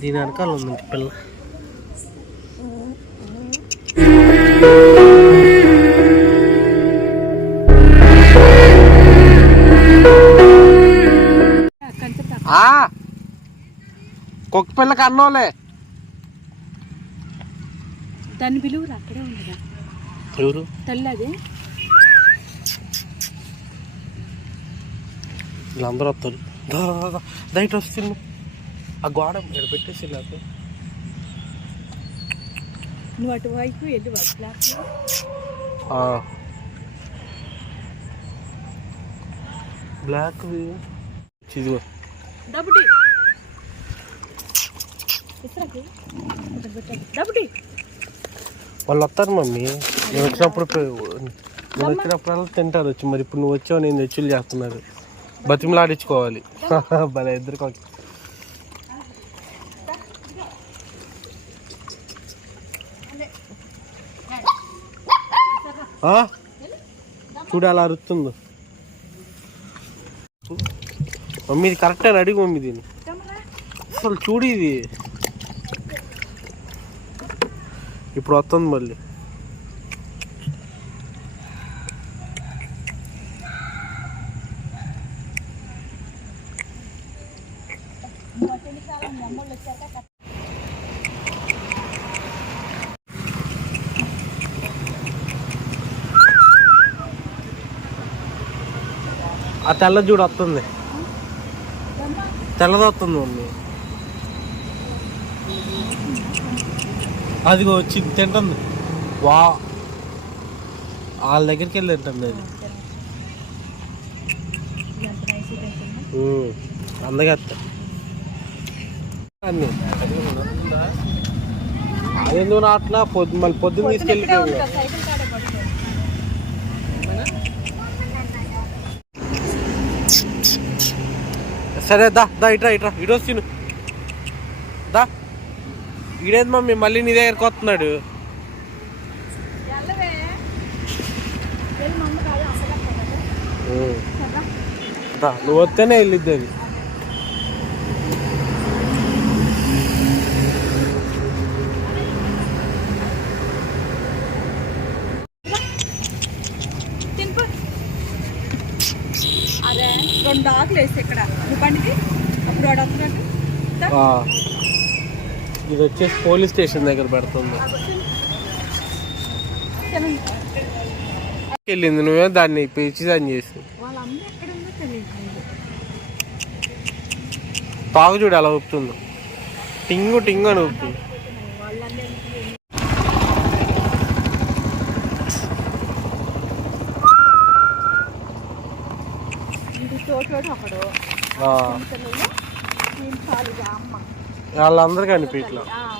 దీని వెనకాల ఉంది ఇంక పిల్ల ఆ కుక్క పిల్లకి అన్నోలే దాన్ని పిలువురు అక్కడే ఉండదా ఎవరు తల్లి అది వీళ్ళందరూ వస్తారు దయట వస్తుంది ఆ గోడ ఇక్కడ పెట్టేసి నాకు నువ్వు అటువైపు వెళ్ళి బ్లాక్ బ్లాక్ ఇదిగో. డబ్బుటి ఇసరాకు. డబ్బుటి వాళ్ళు వస్తారు మమ్మీ. నేను వచ్చినప్పుడు నేను వచ్చినప్పుడల్లా తింటారు వచ్చి. మరి ఇప్పుడు నువ్వు వచ్చావు నేను తెచ్చులు చేస్తున్నారు. బతిమలాడించుకోవాలి. భలే ఇద్దరికి చూడు అలా అరుతుందో మమ్మీ ఇది కరెక్టే అడిగి మమ్మీ దీన్ని. అసలు చూడు ఇది. ఇప్పుడు వస్తుంది మళ్ళీ. ఆ తెల్ల చూడు వస్తుంది. తెల్లది వస్తుంది మమ్మీ. అదిగో వచ్చి తింటుంది. వా. వాళ్ళ దగ్గరికి వెళ్ళి తింటుంది అది. అత్త అన్ని. అదెందుకు నాట్లా పొద్దు మళ్ళీ పొద్దున్న తీసుకెళ్ళి సరే దా దా ఇట్రా ఇట్రా ఇటు వస్తును దా. ఈడేది మమ్మీ మళ్ళీ నీ దగ్గరకు వస్తున్నాడు. నువ్వు వస్తేనే వెళ్ళిద్ది అది తినిపో అదే ఆకులు వేసి ఇక్కడ అప్పుడు వాడు. ఇది వచ్చేసి పోలీస్ స్టేషన్ దగ్గర పెడుతుంది. వెళ్ళింది నువ్వే దాన్ని పిలిచి దాన్ని చేసి. తాగు చూడు అలా ఊపుతుందో. టింగు టింగు అని ఊపుతుంది. వాళ్ళందరూ ఇది చోటు ఒకడు చాలుగా అమ్మ. వాళ్ళందరూ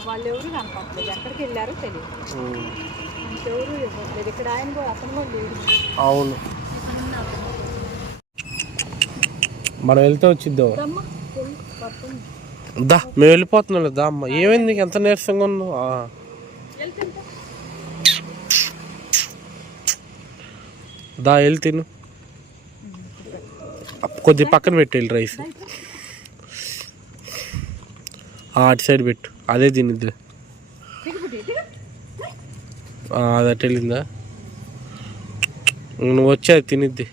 వాళ్ళు ఎవరు కనపడలేదు. ఎక్కడికి వెళ్ళారో తెలియదు. ఉమ్. ఎవరు ఇవ్వట్లేదు ఇక్కడ ఆయన కూడా అతను కూడా లేడు. అవును. మనం వెళ్తే వచ్చిద్దాం. దా మేము వెళ్ళిపోతున్నాం దా అమ్మ. ఏమైంది? నీకు ఎంత నీరసంగా ఉన్నావు. వెళ్తుంటే. దా వెళ్ళి తిను. కొద్ది పక్కన పెట్టి రైస్. అటు సైడ్ పెట్టు. అదే తినిద్దు. అది అటు వెళ్ళిందా? నువ్వు వచ్చి అది తినిద్ది.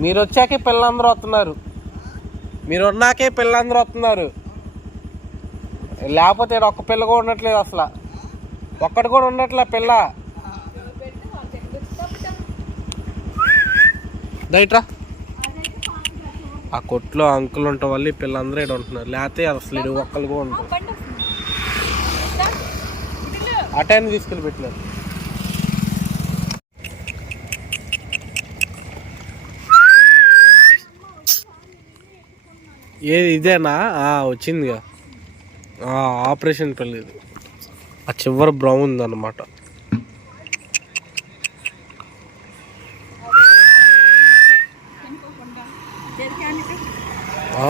మీరు వచ్చాకే పిల్లలందరూ వస్తున్నారు. మీరు ఉన్నాకే పిల్లలందరూ వస్తున్నారు. లేకపోతే ఒక్క పిల్ల కూడా ఉండట్లేదు అసలు. ఒక్కటి కూడా ఉండట్లే పిల్ల. దయట్రా ఆ కొట్లో అంకుల్ ఉండటం వల్ల ఈ పిల్లలందరూ ఇక్కడ ఉంటున్నారు. లేకపోతే అసలు ఇడు ఒక్కరు కూడా ఉంటారు అటైన్ తీసుకెళ్ళి పెట్టినారు. ఏది ఇదేనా? వచ్చిందిగా. ఆపరేషన్ పెళ్ళి ఆ చివరి బ్రౌన్ దేనికానికి? ఆ?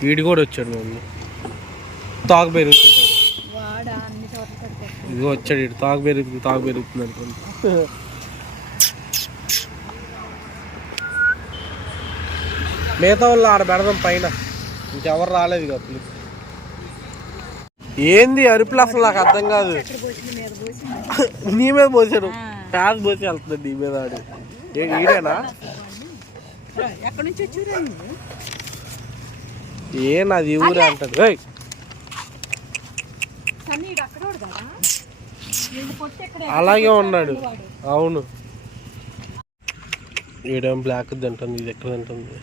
వీడి కూడా వచ్చాడు మమ్మీ తాగు పెరుగుతుంటాడు కడతాడు ఇదిగో వచ్చాడు ఇటు తాగు పెరుగుతుంది తాగు పెరుగుతుంది అనుకుంటా మిగతా వాళ్ళు ఆడ పెడదాం పైన. ఇంకెవరు రాలేదు కదా ఏంది అరుపులు అసలు నాకు అర్థం కాదు. నీ మీద పోసాడు ప్యాస్ పోసి వెళ్తుంది నీ మీద ఆడు. ఈడేనా? ఏ నాది ఊరే అంటాడు. కదా? అలాగే ఉన్నాడు. అవును. ఈడేం బ్లాక్ తింటుంది ఇది ఎక్కడ తింటుంది?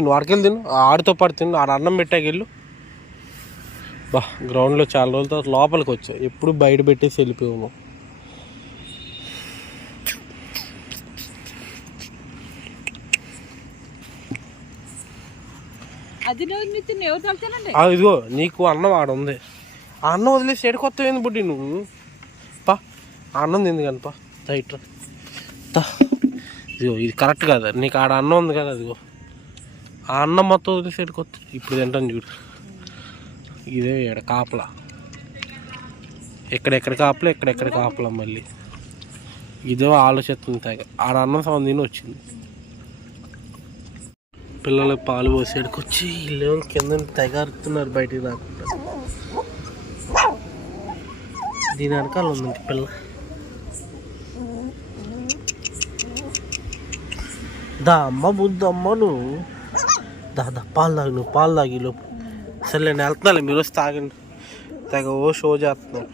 నువ్వు ఆడికెళ్ళి తిను. ఆడితో పాటు తిను. ఆడ అన్నం పెట్టాక వెళ్ళు. బా గ్రౌండ్లో చాలా రోజుల తర్వాత లోపలికి వచ్చావు ఎప్పుడు బయట పెట్టేసి ఆ, ఇదిగో నీకు అన్నం ఆడ ఉంది. ఆ అన్నం వదిలేసి ఎడు కొత్త ఏంది బుడ్డి నువ్వు? పా అన్నం తింది కానీ పా రైట్ తా ఇదిగో ఇది కరెక్ట్ కదా. నీకు ఆడ అన్నం ఉంది కదా అదిగో ఆ అన్నం మొత్తం వదిలేసి ఎడు కొత్త. ఇప్పుడు తింటాను చూడు. ఇదే ఇక్కడ కాపలా. ఎక్కడెక్కడ కాపలా ఎక్కడెక్కడ కాపలా మళ్ళీ. ఇదే ఆలోచిస్తుంది తెగ ఆడ అన్నం సగం తిని వచ్చింది. పిల్లలకు పాలు పోసేడికి వచ్చి వీళ్ళు కింద తెగారుతున్నారు బయటికి రాకుండా. దీని వెనకాల ఉంది ఇంక పిల్ల. దా అమ్మ బుద్ధ అమ్మ నువ్వు. దా దా పాలు తాగి నువ్వు పాలు తాగి లోపు సరే నేను వెళ్తున్నాను మీరు వస్తే తాగండి. తెగ ఓ షో చేస్తున్నాను